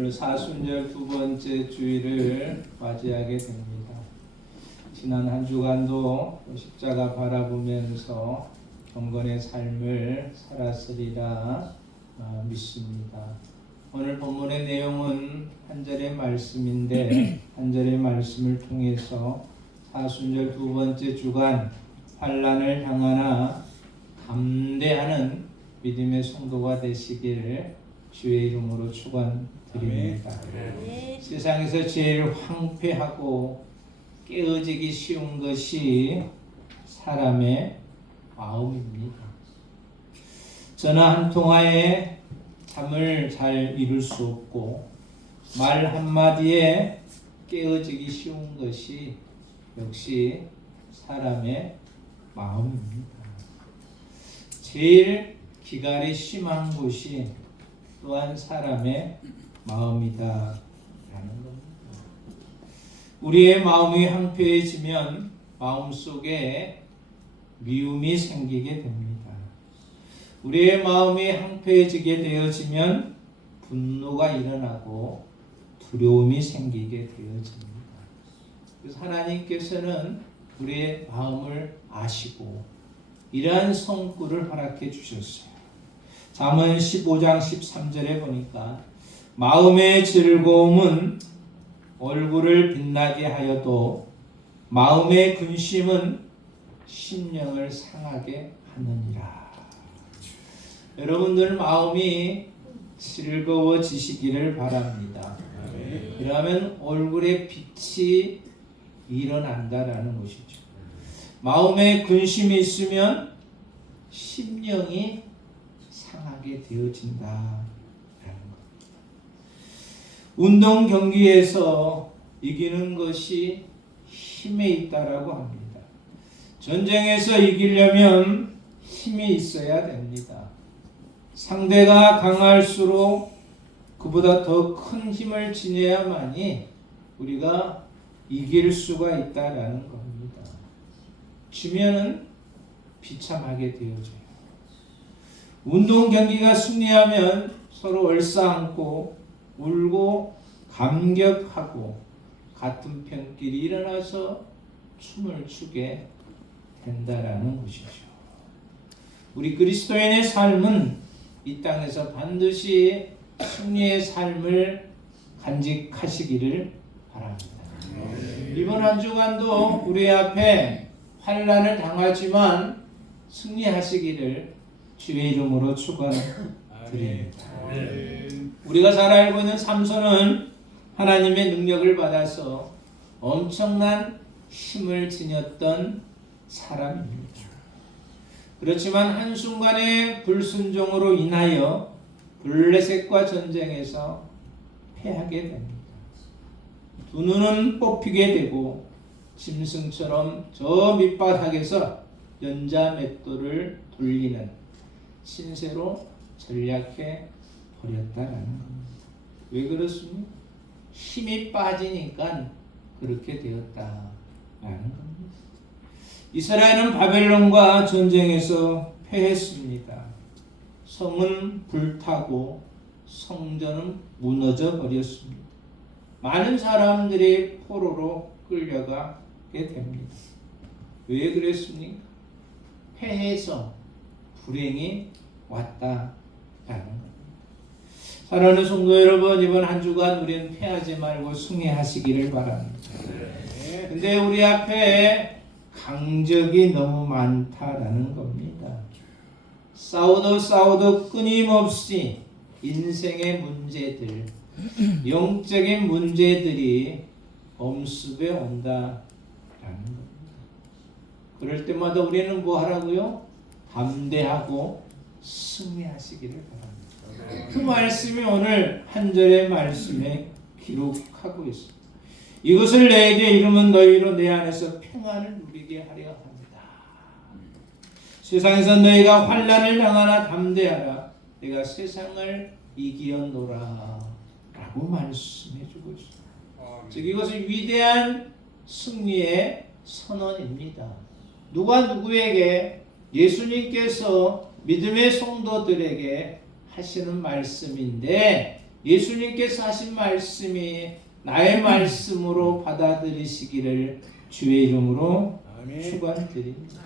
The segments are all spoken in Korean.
오늘 사순절 두 번째 주일을 맞이하게 됩니다. 지난 한 주간도 십자가 바라보면서 경건의 삶을 살았으리라 믿습니다. 오늘 본문의 내용은 한 절의 말씀인데 한 절의 말씀을 통해서 사순절 두 번째 주간 환난을 당하나 담대하는 믿음의 성도가 되시기를 주의 이름으로 축원드립니다. 세상에서 제일 황폐하고 깨어지기 쉬운 것이 사람의 마음입니다. 전화 한 통화에 잠을 잘 이룰 수 없고 말 한마디에 깨어지기 쉬운 것이 역시 사람의 마음입니다. 제일 기갈이 심한 곳이 또한 사람의 마음이다라는 겁니다. 우리의 마음이 황폐해지면 마음속에 미움이 생기게 됩니다. 우리의 마음이 황폐해지게 되어지면 분노가 일어나고 두려움이 생기게 되어집니다. 그래서 하나님께서는 우리의 마음을 아시고 이러한 성구를 허락해 주셨어요. 잠언 15장 13절에 보니까 마음의 즐거움은 얼굴을 빛나게 하여도 마음의 근심은 심령을 상하게 하느니라. 여러분들 마음이 즐거워지시기를 바랍니다. 그러면 얼굴에 빛이 일어난다라는 것이죠. 마음에 근심이 있으면 심령이 상하게 되어진다. 운동 경기에서 이기는 것이 힘에 있다라고 합니다. 전쟁에서 이기려면 힘이 있어야 됩니다. 상대가 강할수록 그보다 더 큰 힘을 지녀야만이 우리가 이길 수가 있다라는 겁니다. 지면은 비참하게 되어져요. 운동 경기가 승리하면 서로 얼싸안고 울고 감격하고 같은 편끼리 일어나서 춤을 추게 된다라는 것이죠. 우리 그리스도인의 삶은 이 땅에서 반드시 승리의 삶을 간직하시기를 바랍니다. 이번 한 주간도 우리 앞에 환난을 당하지만 승리하시기를 주의 이름으로 축원드립니다. 우리가 잘 알고 있는 삼손은 하나님의 능력을 받아서 엄청난 힘을 지녔던 사람입니다. 그렇지만 한순간의 불순종으로 인하여 블레셋과 전쟁에서 패하게 됩니다. 두 눈은 뽑히게 되고 짐승처럼 저 밑바닥에서 연자맷돌을 돌리는 신세로 전략해 버렸다라는 겁니다. 왜 그렇습니까? 힘이 빠지니까 그렇게 되었다라는 겁니다. 이스라엘은 바벨론과 전쟁에서 패했습니다. 성은 불타고 성전은 무너져 버렸습니다. 많은 사람들이 포로로 끌려가게 됩니다. 왜 그랬습니까? 패해서 불행이 왔다라는 겁니다. 사랑하는 성도 여러분, 이번 한 주간 우리는 패하지 말고 승리하시기를 바랍니다. 근데 우리 앞에 강적이 너무 많다라는 겁니다. 싸워도 끊임없이 인생의 문제들, 영적인 문제들이 엄습해 온다라는 겁니다. 그럴 때마다 우리는 뭐 하라고요? 담대하고 승리하시기를 바랍니다. 그 말씀이 오늘 한 절의 말씀에 기록하고 있습니다. 이것을 내게 이루면 너희로 내 안에서 평안을 누리게 하려 합니다. 세상에서 너희가 환난을 당하나 담대하라. 내가 세상을 이기었노라 라고 말씀해주고 있습니다. 즉 이것은 위대한 승리의 선언입니다. 누가 누구에게 예수님께서 믿음의 성도들에게 하시는 말씀인데 예수님께서 하신 말씀이 나의 말씀으로 받아들이시기를 주의 이름으로 축원드립니다.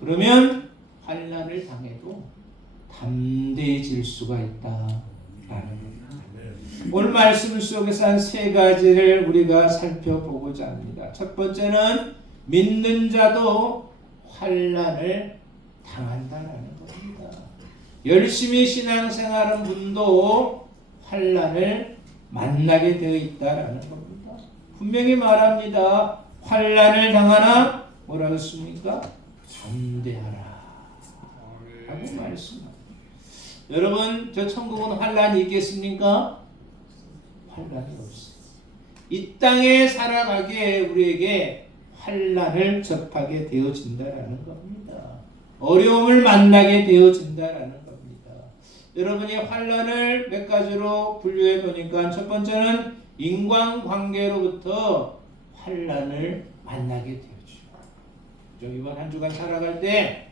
그러면 환난을 당해도 담대해질 수가 있다라는 겁니다. 오늘 말씀 속에서 한 세 가지를 우리가 살펴보고자 합니다. 첫 번째는 믿는 자도 환난을 당한다라는 겁니다. 열심히 신앙생활하는 분도 환난을 만나게 되어 있다라는 겁니다. 분명히 말합니다. 환난을 당하나 뭐라고 했습니까? 담대하라 라고 말씀합니다. 여러분, 저 천국은 환난이 있겠습니까? 환난이 없어요. 이 땅에 살아가기에 우리에게 환난을 접하게 되어진다라는 겁니다. 어려움을 만나게 되어진다라는 겁니다. 여러분이 환난을 몇 가지로 분류해 보니까 첫 번째는 인간관계로부터 환난을 만나게 되죠. 이번 한 주간 살아갈 때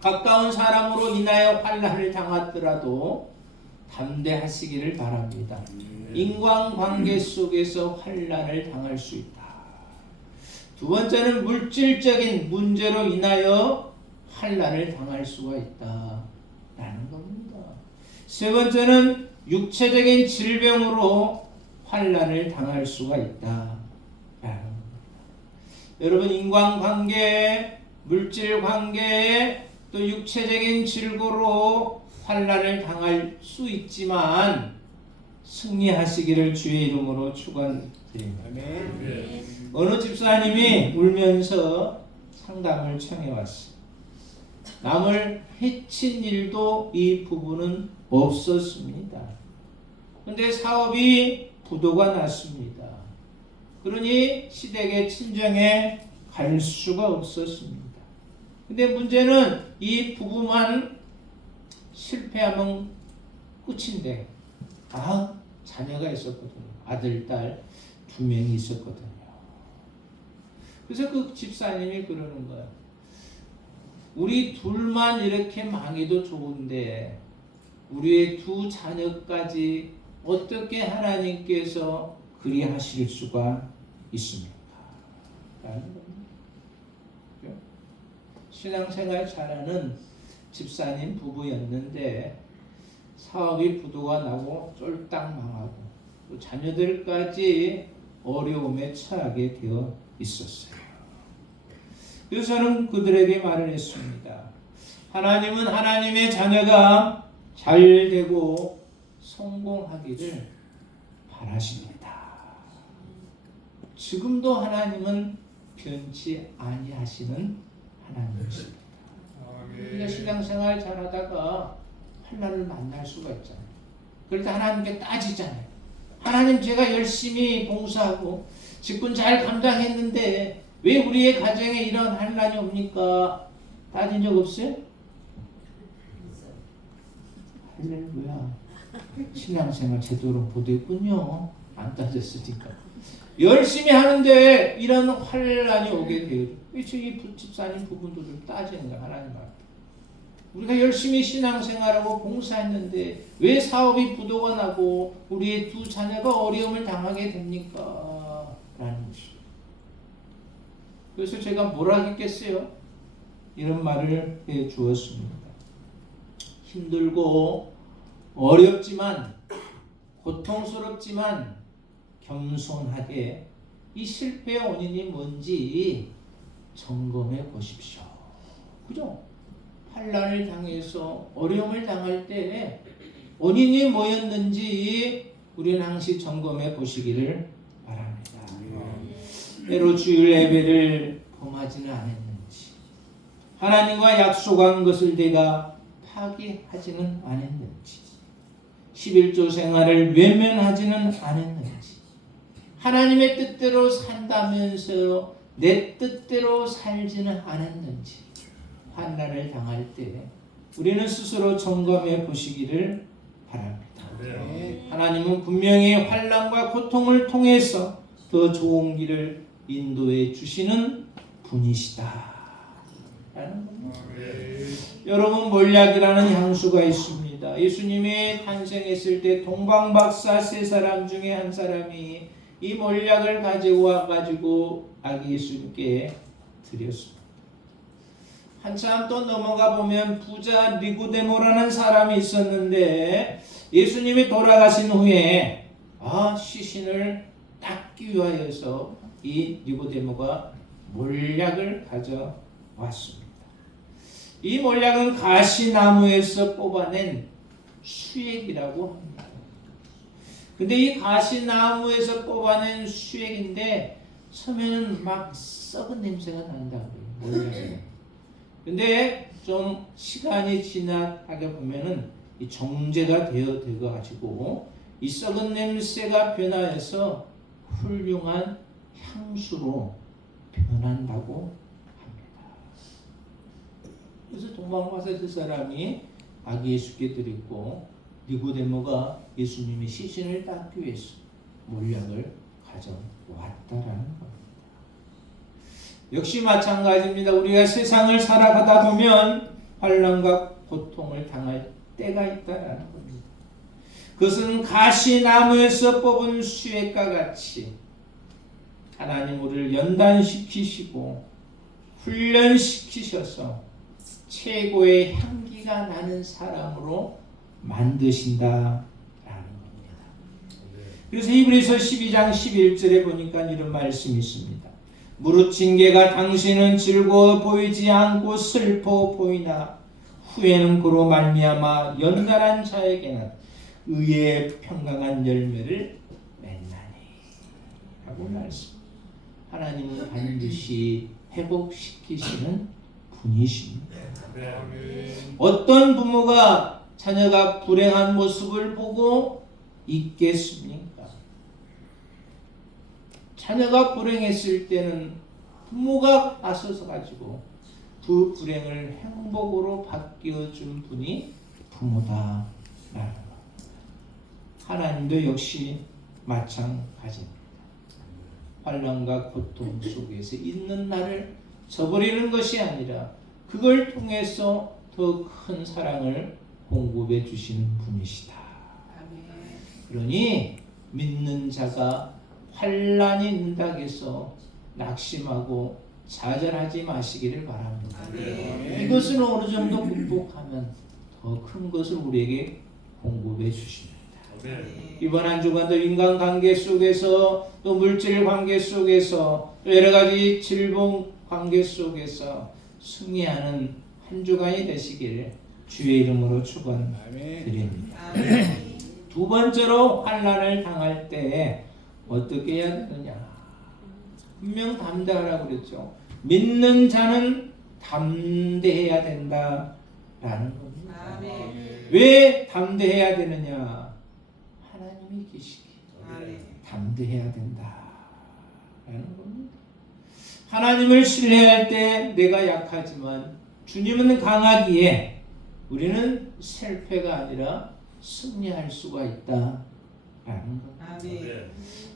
가까운 사람으로 인하여 환난을 당하더라도 담대하시기를 바랍니다. 인간관계 속에서 환난을 당할 수 있다. 두 번째는 물질적인 문제로 인하여 환난을 당할 수가 있다라는 겁니다. 세 번째는 육체적인 질병으로 환난을 당할 수가 있다라는 겁니다. 여러분, 인간관계, 물질관계, 또 육체적인 질고로 환난을 당할 수 있지만 승리하시기를 주의 이름으로 축원드립니다. 어느 집사님이 울면서 상담을 청해 왔어요. 남을 해친 일도 이 부부는 없었습니다. 그런데 사업이 부도가 났습니다. 그러니 시댁의 친정에 갈 수가 없었습니다. 근데 문제는 이 부부만 실패하면 끝인데, 자녀가 있었거든요. 아들, 딸 2명이 있었거든요. 그래서 그 집사님이 그러는 거예요. 우리 둘만 이렇게 망해도 좋은데 우리의 2 자녀까지 어떻게 하나님께서 그리 하실 수가 있습니까? 라는 겁니다. 신앙생활 잘하는 집사님 부부였는데 사업이 부도가 나고 쫄딱 망하고 또 자녀들까지 어려움에 처하게 되어 있었어요. 그래서 저는 그들에게 말을 했습니다. 하나님은 하나님의 자녀가 잘 되고 성공하기를 바라십니다. 지금도 하나님은 변치 아니하시는 하나님이십니다. 우리가 신앙생활 잘하다가 환난을 만날 수가 있잖아요. 그럴 때 하나님께 따지잖아요. 하나님, 제가 열심히 봉사하고 직분 잘 감당했는데 왜 우리의 가정에 이런 환난이 옵니까? 따진 적 없어요? 할렐루야. 신앙생활 제대로 못했군요. 안 따졌으니까. 열심히 하는데 이런 환난이 오게 돼요. 이 집사님 부분도 좀 따지는 거야. 하나님 앞에. 우리가 열심히 신앙생활하고 봉사했는데 왜 사업이 부도가 나고 우리의 2 자녀가 어려움을 당하게 됩니까? 라는 것이죠. 그래서 제가 뭐라 했겠어요? 이런 말을 해 주었습니다. 힘들고 어렵지만 고통스럽지만 겸손하게 이 실패의 원인이 뭔지 점검해 보십시오. 그죠? 환난을 당해서 어려움을 당할 때 원인이 뭐였는지 우리는 항상 점검해 보시기를 바랍니다. 때로 주일 예배를 범하지는 않았는지, 하나님과 약속한 것을 내가 파기하지는 않았는지, 11조 생활을 외면하지는 않았는지, 하나님의 뜻대로 산다면서 내 뜻대로 살지는 않았는지, 환난을 당할 때 우리는 스스로 점검해 보시기를 바랍니다. 하나님은 분명히 환난과 고통을 통해서 더 좋은 길을 인도해 주시는 분이시다. 여러분, 몰약이라는 향수가 있습니다. 봅니다. 예수님이 탄생했을 때 동방박사 세 사람 중에 한 사람이 이 몰약을 가지고 와가지고 아기 예수님께 드렸습니다. 한참 또 넘어가 보면 부자 니고데모라는 사람이 있었는데 예수님이 돌아가신 후에 시신을 닦기 위하여서 이 니고데모가 몰약을 가져왔습니다. 이 몰약은 가시나무에서 뽑아낸 수액이라고 합니다. 근데 이 가시나무에서 뽑아낸 수액인데 처음에는 막 썩은 냄새가 난다고요. 몰약은. 근데 좀 시간이 지나가게 보면은 이 정제가 되어가지고 이 썩은 냄새가 변화해서 훌륭한 향수로 변한다고 합니다. 그래서 동방박사 그 사람이 아기 예수께 드렸고 니고데모가 예수님의 시신을 닦기 위해서 몰약을 가져왔다라는 겁니다. 역시 마찬가지입니다. 우리가 세상을 살아가다 보면 환난과 고통을 당할 때가 있다라는 겁니다. 그것은 가시나무에서 뽑은 수액과 같이 하나님 우리를 연단시키시고 훈련시키셔서 최고의 향기가 나는 사람으로 만드신다라는 겁니다. 그래서 히브리서 12장 11절에 보니까 이런 말씀이 있습니다. 무릇진 개가 당신은 즐거워 보이지 않고 슬퍼 보이나 후에는 그로 말미암아 연단한 자에게는 의의 평강한 열매를 맺나니 라고 말씀. 하나님은 반드시 회복시키시는 분이십니다. 어떤 부모가 자녀가 불행한 모습을 보고 있겠습니까? 자녀가 불행했을 때는 부모가 나서서 가지고 그 불행을 행복으로 바뀌어준 분이 부모다. 하나님도 역시 마찬가지입니다. 환난과 고통 속에서 있는 나를 저버리는 것이 아니라 그걸 통해서 더 큰 사랑을 공급해 주시는 분이시다. 그러니 믿는 자가 환난이 있는다고 해서 낙심하고 좌절하지 마시기를 바랍니다. 이것을 어느 정도 극복하면 더 큰 것을 우리에게 공급해 주십니다. 이번 한 주간도 인간관계 속에서 또 물질 관계 속에서 또 여러 가지 질병 관계 속에서 승리하는 한 주간이 되시기를 주의 이름으로 축원드립니다. 두 번째로 환난을 당할 때 어떻게 해야 되느냐? 분명 담대하라고 그랬죠. 믿는 자는 담대해야 된다라는 겁니다. 왜 담대해야 되느냐? 하나님이 계시기 담대해야 된다라는 겁니다. 하나님을 신뢰할 때 내가 약하지만 주님은 강하기에 우리는 실패가 아니라 승리할 수가 있다라는 겁니다.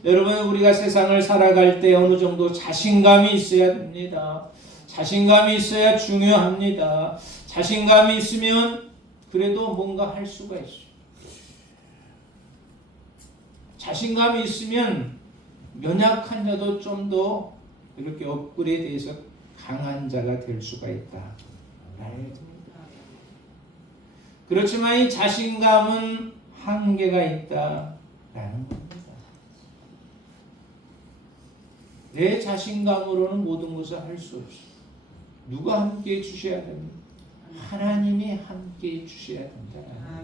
여러분 우리가 세상을 살아갈 때 어느 정도 자신감이 있어야 됩니다. 자신감이 있어야 중요합니다. 자신감이 있으면 그래도 뭔가 할 수가 있어요. 자신감이 있으면 연약한 자도 좀 더 이렇게 업그레이드해서 강한 자가 될 수가 있다. 그렇지만 이 자신감은 한계가 있다라는 겁니다. 내 자신감으로는 모든 것을 할 수 없어. 누가 함께 해주셔야 됩니까? 하나님이 함께 해주셔야 된다.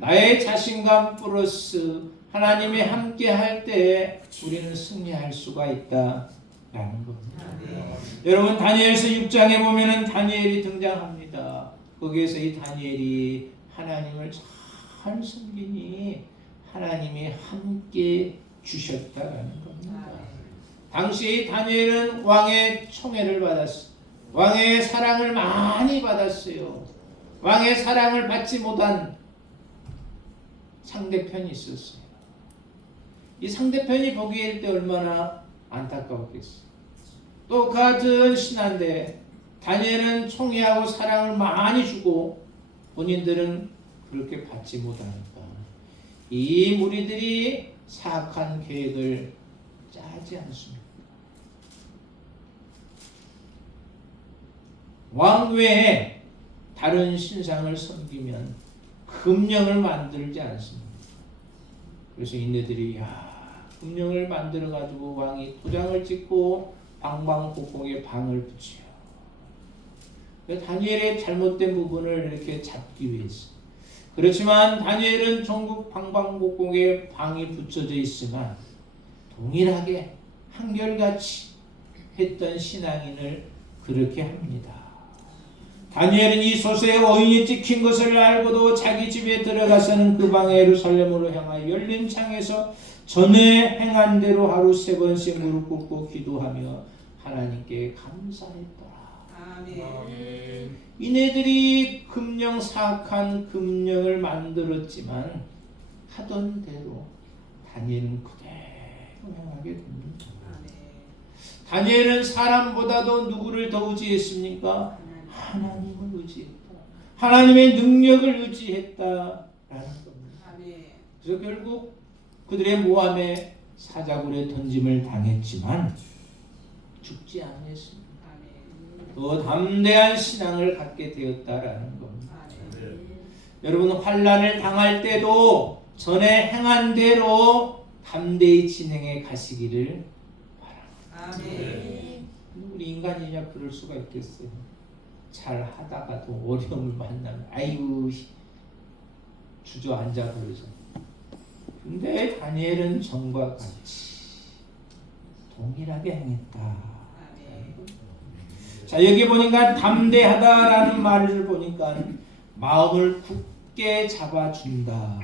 나의 자신감 플러스 하나님이 함께 할 때 우리는 승리할 수가 있다라는 겁니다. 여러분 다니엘서 6장에 보면은 다니엘이 등장합니다. 거기에서 이 다니엘이 하나님을 잘 섬기니 하나님이 함께 주셨다라는 겁니다. 당시 다니엘은 왕의 총애를 받았어요. 왕의 사랑을 많이 받았어요. 왕의 사랑을 받지 못한 상대편이 있었어요. 이 상대편이 보기에 때 얼마나 안타까웠겠어요. 또 같은 신하인데 다니엘은 총애하고 사랑을 많이 주고 본인들은 그렇게 받지 못하니까 이 무리들이 사악한 계획을 짜지 않습니다. 왕 외에 다른 신상을 섬기면 금령을 만들지 않습니다. 그래서 이네들이 금령을 만들어 가지고 왕이 도장을 찍고 방방곡곡에 방을 붙여요. 다니엘의 잘못된 부분을 이렇게 잡기 위해서. 그렇지만 다니엘은 전국 방방곡곡에 방이 붙여져 있으나 동일하게 한결같이 했던 신앙인을 그렇게 합니다. 다니엘은 이 소서에 어인이 찍힌 것을 알고도 자기 집에 들어가서는 그 방에 예루살렘으로 향하여 열린 창에서 전에 행한 대로 하루 3번씩 무릎 꿇고 기도하며 하나님께 감사했더라. 아멘. 이네들이 금령 사악한 금령을 만들었지만 하던 대로 다니엘은 그대로 행하게 됩니다. 다니엘은 사람보다도 누구를 더 의지했습니까? 하나님을 의지했다. 하나님의 능력을 의지했다라는 겁니다. 그래서 결국 그들의 모함에 사자굴에 던짐을 당했지만 죽지 않았습니다. 더 담대한 신앙을 갖게 되었다라는 겁니다. 여러분 환난을 당할 때도 전에 행한 대로 담대히 진행해 가시기를 바랍니다. 우리 인간이냐 그럴 수가 있겠어요. 잘 하다가도 어려움을 만나면 아이고 주저앉아 버리죠. 근데 다니엘은 전과 같이 동일하게 행했다. 자 여기 보니까 담대하다라는 말을 보니까 마음을 굳게 잡아준다.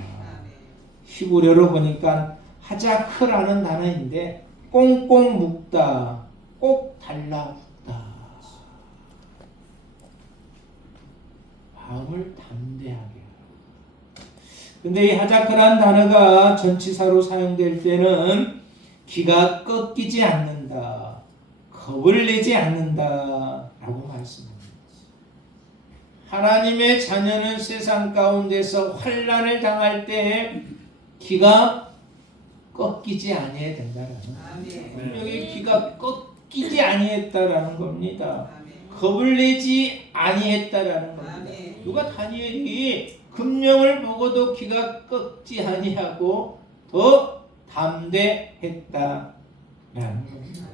히브리어로 보니까 하자크라는 단어인데 꽁꽁 묶다, 꼭 달라붙다. 마음을 담대하게. 근데 이 하자크라는 단어가 전치사로 사용될 때는 기가 꺾이지 않는다, 겁을 내지 않는다라고 말씀합니다. 하나님의 자녀는 세상 가운데서 환난을 당할 때 기가 꺾이지 아니해야 된다라는 여기 기가 꺾이지 아니했다라는 겁니다. 겁을 내지 아니했다라는 겁니다. 누가 다니엘이 금령을 보고도 기가 꺾지 아니하고 더 담대했다라는 겁니다.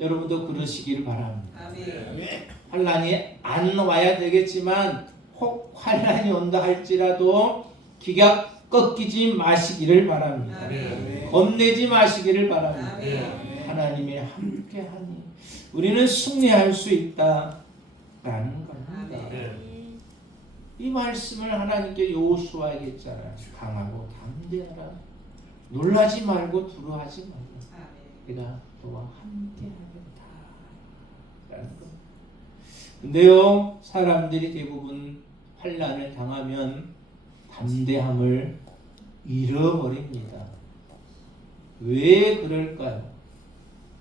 여러분도 그러시길 바랍니다. 환난이 안 와야 되겠지만 혹 환난이 온다 할지라도 기가 꺾이지 마시기를 바랍니다. 겁내지 마시기를 바랍니다. 하나님이 함께하니 우리는 승리할 수 있다라는 겁니다. 이 말씀을 하나님께 여호수아에게 했잖아요. 강하고 담대하라. 놀라지 말고 두려워하지 말라. 내가 너와 함께하겠다. 라는 겁니다. 근데요, 사람들이 대부분 환난을 당하면 담대함을 잃어버립니다. 왜 그럴까요?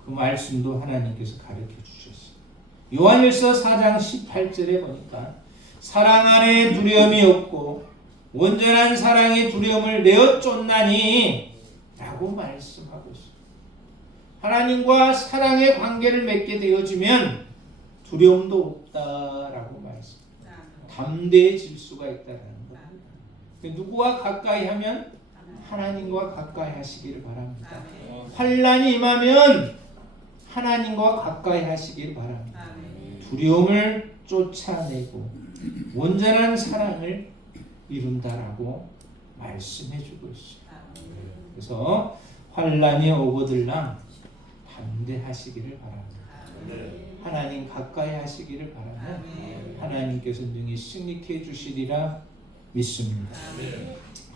그 말씀도 하나님께서 가르쳐 주셨어요. 요한일서 4장 18절에 보니까 사랑 안에 두려움이 없고 온전한 사랑의 두려움을 내어 쫓나니 라고 말씀하고 있어요. 하나님과 사랑의 관계를 맺게 되어지면 두려움도 없다라고 말씀합니다. 담대해질 수가 있다는 겁니다. 누구와 가까이 하면 하나님과 가까이 하시기를 바랍니다. 환난이 임하면 하나님과 가까이 하시기를 바랍니다. 두려움을 쫓아내고 온전한 사랑을 이룬다라고 말씀해주고 있어요. 그래서 환난이 오거들랑 담대하시기를 바랍니다. 하나님 가까이 하시기를 바라며 하나님께서 능히 승리케 해주시리라 믿습니다.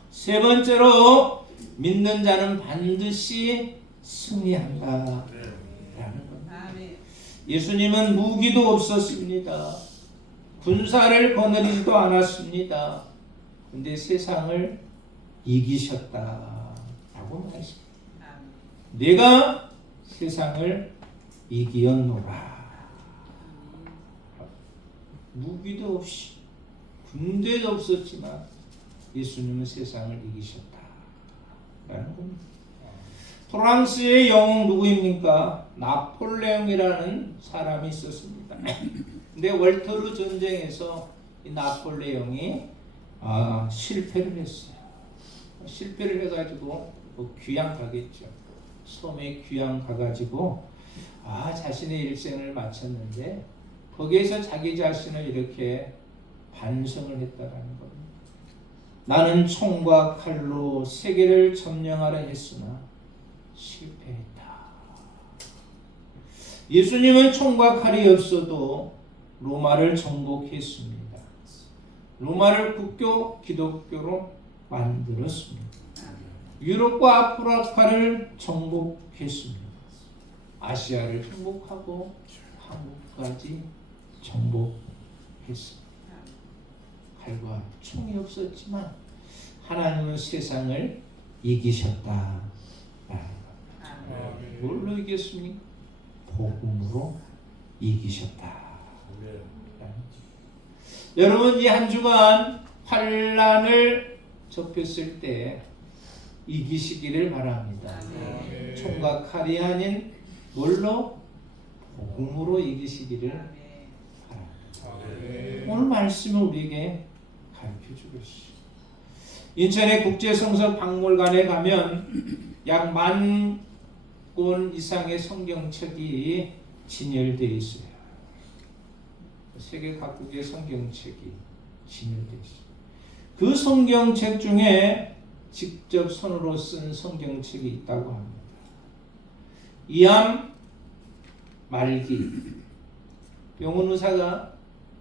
세 번째로 믿는 자는 반드시 승리한다 라는 겁니다. 예수님은 무기도 없었습니다. 군사를 거느리지도 않았습니다. 근데 세상을 이기셨다라고 말했습니다. 내가 세상을 이기었노라. 무기도 없이 군대도 없었지만 예수님은 세상을 이기셨다라는 겁니다. 프랑스의 영웅 누구입니까? 나폴레옹이라는 사람이 있었습니다. 근데 월터루 전쟁에서 이 나폴레옹이 실패를 했어요. 실패를 해가지고 귀양 가겠죠. 섬에 귀양 가가지고 자신의 일생을 마쳤는데 거기에서 자기 자신을 이렇게 반성을 했다라는 겁니다. 나는 총과 칼로 세계를 점령하려 했으나 실패했다. 예수님은 총과 칼이 없어도 로마를 정복했습니다. 로마를 국교 기독교로 만들었습니다. 유럽과 아프리카를 정복했습니다. 아시아를 정복하고 한국까지 정복했습니다. 칼과 총이 없었지만 하나님은 세상을 이기셨다. 뭘로 이겼습니까? 복음으로 이기셨다. 여러분, 이 한 주간 환난을 접했을 때 이기시기를 바랍니다. 총과 칼이 아닌 뭘로? 복음으로 이기시기를 바랍니다. 오늘 말씀을 우리에게 가르쳐주고 있어요. 인천의 국제성서 박물관에 가면 약 10,000권 이상의 성경책이 진열되어 있어요. 세계 각국의 성경책이 진열되어 있어요. 그 성경책 중에 직접 손으로 쓴 성경책이 있다고 합니다. 이암 말기 병원 의사가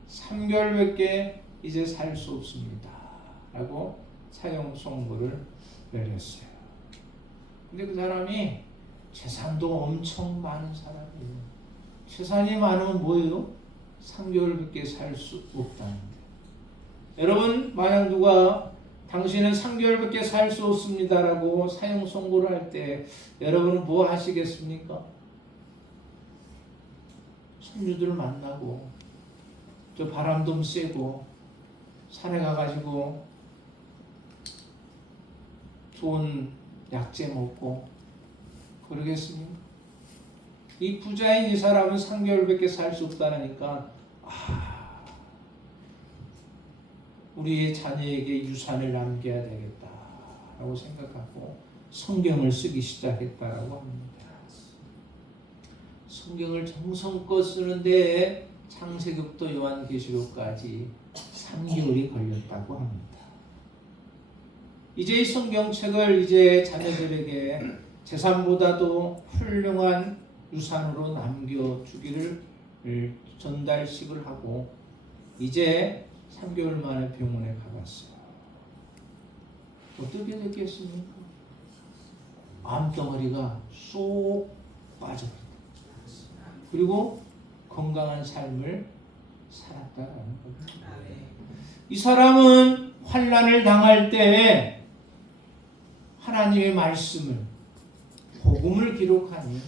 3개월밖에 이제 살 수 없습니다 라고 사형 선고를 내렸어요. 근데 그 사람이 재산도 엄청 많은 사람이에요. 재산이 많으면 뭐예요? 3개월밖에 살 수 없다는데. 여러분, 만약 누가 당신은 3개월밖에 살 수 없습니다 라고 사형 선고를 할 때 여러분은 뭐 하시겠습니까? 손주들 만나고 저 바람 좀 쐬고 산에 가가지고 좋은 약재 먹고 그러겠습니까? 이 부자인 이 사람은 3개월밖에 살 수 없다니까 우리의 자녀에게 유산을 남겨야 되겠다라고 생각하고 성경을 쓰기 시작했다라고 합니다. 성경을 정성껏 쓰는데 창세기부터 요한계시록까지 3개월이 걸렸다고 합니다. 이제 이 성경책을 이제 자녀들에게 재산보다도 훌륭한 유산으로 남겨주기를 전달식을 하고 이제 3개월 만에 병원에 가봤어요. 어떻게 됐겠습니까? 암덩어리가 쏙 빠졌다. 그리고 건강한 삶을 살았다라는 겁니다. 이 사람은 환난을 당할 때 하나님의 말씀을 복음을 기록하니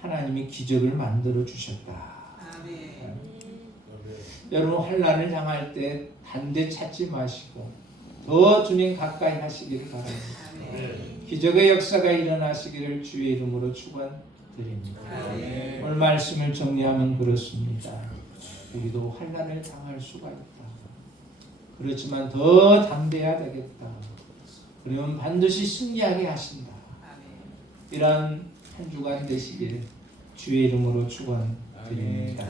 하나님이 기적을 만들어 주셨다. 여러분, 환난을 당할 때 단대 찾지 마시고 더 주님 가까이 하시기를 바랍니다. 기적의 역사가 일어나시기를 주의 이름으로 축원드립니다. 오늘 말씀을 정리하면 그렇습니다. 우리도 환난을 당할 수가 있다. 그렇지만 더 담대해야 되겠다. 그러면 반드시 승리하게 하신다. 이러한 한 주간 되시길 주의 이름으로 축원드립니다.